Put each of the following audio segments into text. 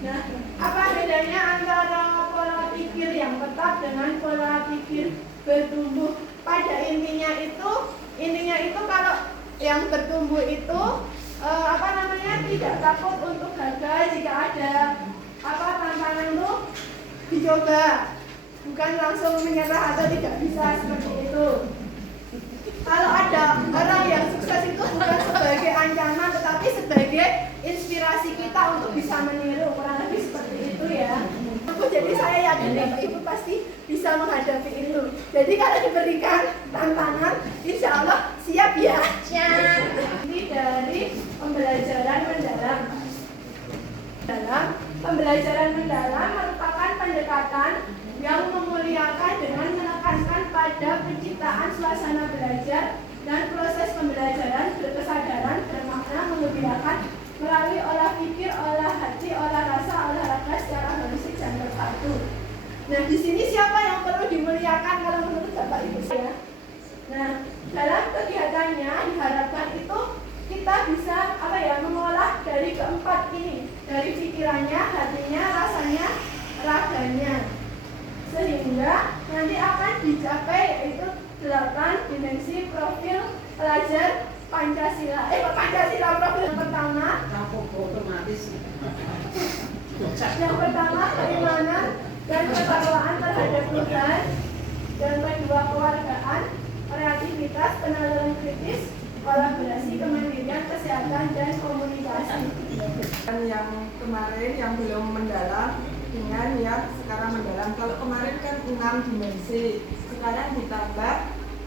Nah, apa bedanya antara pola pikir yang tetap dengan pola pikir bertumbuh? Pada intinya itu kalau yang bertumbuh itu tidak takut untuk gagal jika ada tantangan itu dicoba, bukan langsung menyerah atau tidak bisa seperti itu. Kalau ada orang yang sukses itu bukan sebagai ancaman tetapi sebagai inspirasi kita untuk bisa meniru, kurang lebih seperti itu ya. Jadi saya yakin Bapak Ibu pasti bisa menghadapi itu. Jadi kalau diberikan tantangan, insya Allah siap ya. Ini dari pembelajaran mendalam. Pembelajaran mendalam merupakan pendekatan yang memuliakan dengan menekankan pada penciptaan suasana belajar dan proses pembelajaran berkesadaran bermakna mengembirakan melalui olah pikir, olah hati, olah rasa, olah raga secara holistik dan terpadu. Nah, di sini siapa yang perlu dimuliakan kalau menurut Bapak Ibu saya? Nah, dalam kegiatannya diharapkan itu kita bisa mengolah dari keempat ini, dari pikirannya, hatinya, rasanya, raganya, sehingga nanti akan dicapai yaitu 8 dimensi profil pelajar Pancasila. Pancasila profil yang pertama. Yang pertama keimanan dan ketakwaan terhadap Tuhan. Yang kedua kewargaan, kreativitas, penalaran kritis, kolaborasi, kemandirian, kesehatan dan komunikasi. Yang kemarin yang belum mendalam dengan yang sekarang mendalam. Kalau kemarin kan 6 dimensi, sekarang ditambah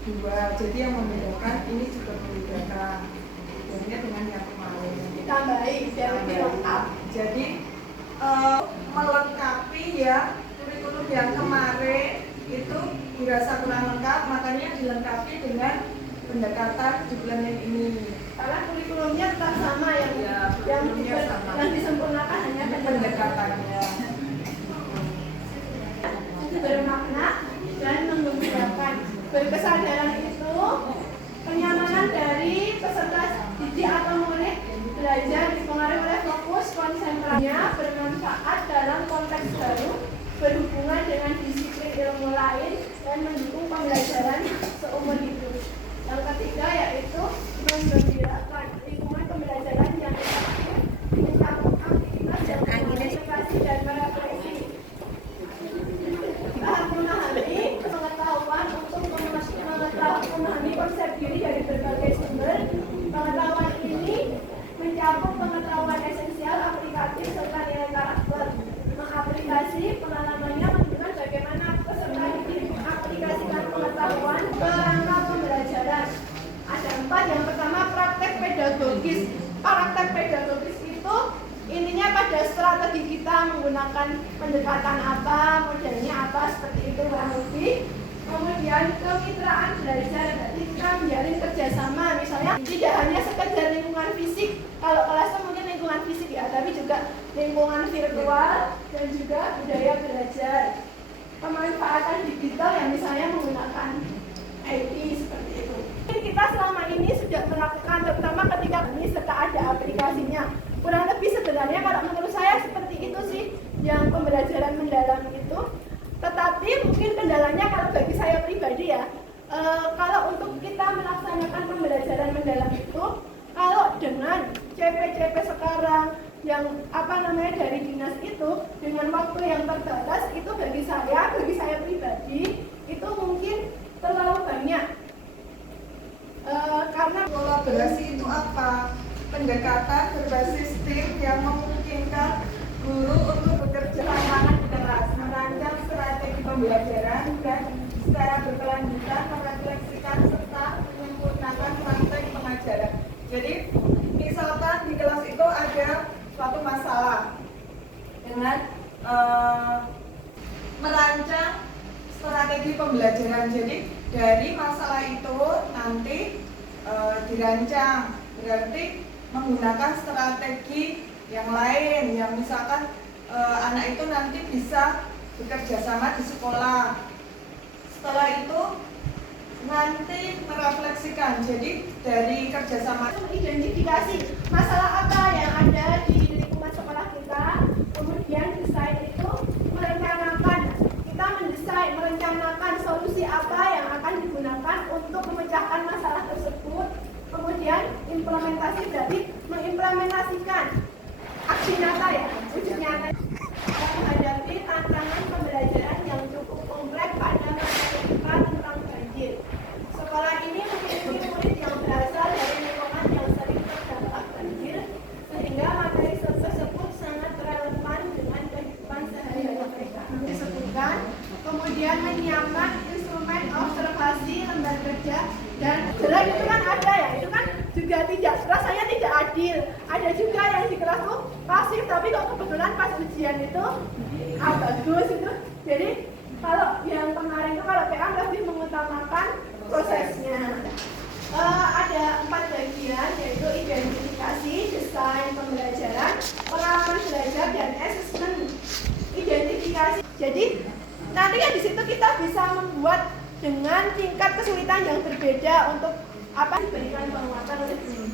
2. Jadi yang membedakan ini juga membedakan. Bedanya dengan yang kemarin. Ditambahi biar lebih lengkap. Jadi melengkapi ya kurikulum yang kemarin itu dirasa kurang lengkap, makanya dilengkapi dengan pendekatan di bulan ini. Karena kurikulumnya tetap sama yang disempurnakan hanya pendekatannya. Bermakna dan mengembirakan. Berkesadaran itu kenyamanan dari peserta didik atau murid belajar dipengaruhi oleh fokus konsentrasinya, bermanfaat dalam konteks baru, berhubungan dengan disiplin ilmu lain dan mendukung pembelajaran seumur hidup. Yang ketiga yaitu menggembirakan lingkungan pembelajaran yang efektif, mencakup aktivitas yang komunikasi dan merefleksi. Tahap memahami pengetahuan untuk memahami konsep diri dari berbagai sumber. Pengetahuan ini mencakup pengetahuan esensial, aplikatif, serta nilai karakter. Mengaplikasi pengalamannya menunjukkan bagaimana peserta didik mengaplikasikan pengetahuan ke rangka pembelajaran. Ada 4. Yang pertama praktek pedagogis. Praktek pedagogis itu intinya pada strategi kita menggunakan pendekatan apa, modelnya apa, seperti itu kurang lebih. Kemudian kemitraan belajar, berarti kita menjalin kerjasama, misalnya tidak hanya sekedar lingkungan fisik, kalau kelas itu mungkin lingkungan fisik ya, tapi juga lingkungan virtual dan juga budaya belajar. Pemanfaatan digital yang misalnya menggunakan IT seperti itu. Kita selama ini sudah melakukan, terutama ketika ini serta ada aplikasinya. Kurang lebih sebenarnya kalau menurut saya seperti itu sih yang pembelajaran mendalam itu. Tetapi mungkin kendalanya kalau bagi saya pribadi ya, kalau untuk kita melaksanakan pembelajaran mendalam itu, kalau dengan CP-CP sekarang yang dari dinas itu dengan waktu yang terbatas itu bagi saya pribadi itu mungkin terlalu banyak. Karena kolaborasi itu apa? Pendekatan berbasis tim yang memungkinkan guru untuk bekerja tantangan keras, merancang strategi pembelajaran dan secara berkelanjutan merefleksikan serta menyempurnakan praktek pengajaran. Jadi misalkan di kelas itu ada suatu masalah dengan merancang strategi pembelajaran. Jadi dari masalah itu nanti dirancang, berarti menggunakan strategi yang lain, yang misalkan anak itu nanti bisa bekerja sama di sekolah. Setelah itu nanti merefleksikan, jadi dari kerjasama identifikasi masalah apa yang ada di lingkungan sekolah kita, kemudian wujud nyata menghadapi tantangan pembelajaran yang cukup kompleks pada materi IPA tentang banjir. Sekolah ini memiliki murid yang berasal dari lingkungan yang sering terdampak banjir, sehingga materi tersebut sangat relevan dengan kehidupan sehari-hari mereka. Disebutkan, kemudian menyiapkan instrumen observasi lembar kerja dan jelek itu kan ada ya, itu kan juga tidak, rasanya tidak adil. Ada juga yang di kelas tuh pasif, tapi kok kebetulan pas ujian itu bagus itu. Jadi kalau yang kemarin itu kalau PA lebih mengutamakan prosesnya. Ada 4 bagian, yaitu identifikasi, desain pembelajaran, pengalaman belajar, dan asesmen. Identifikasi. Jadi nanti kan di situ kita bisa membuat dengan tingkat kesulitan yang berbeda untuk apa diberikan penguatan oleh guru.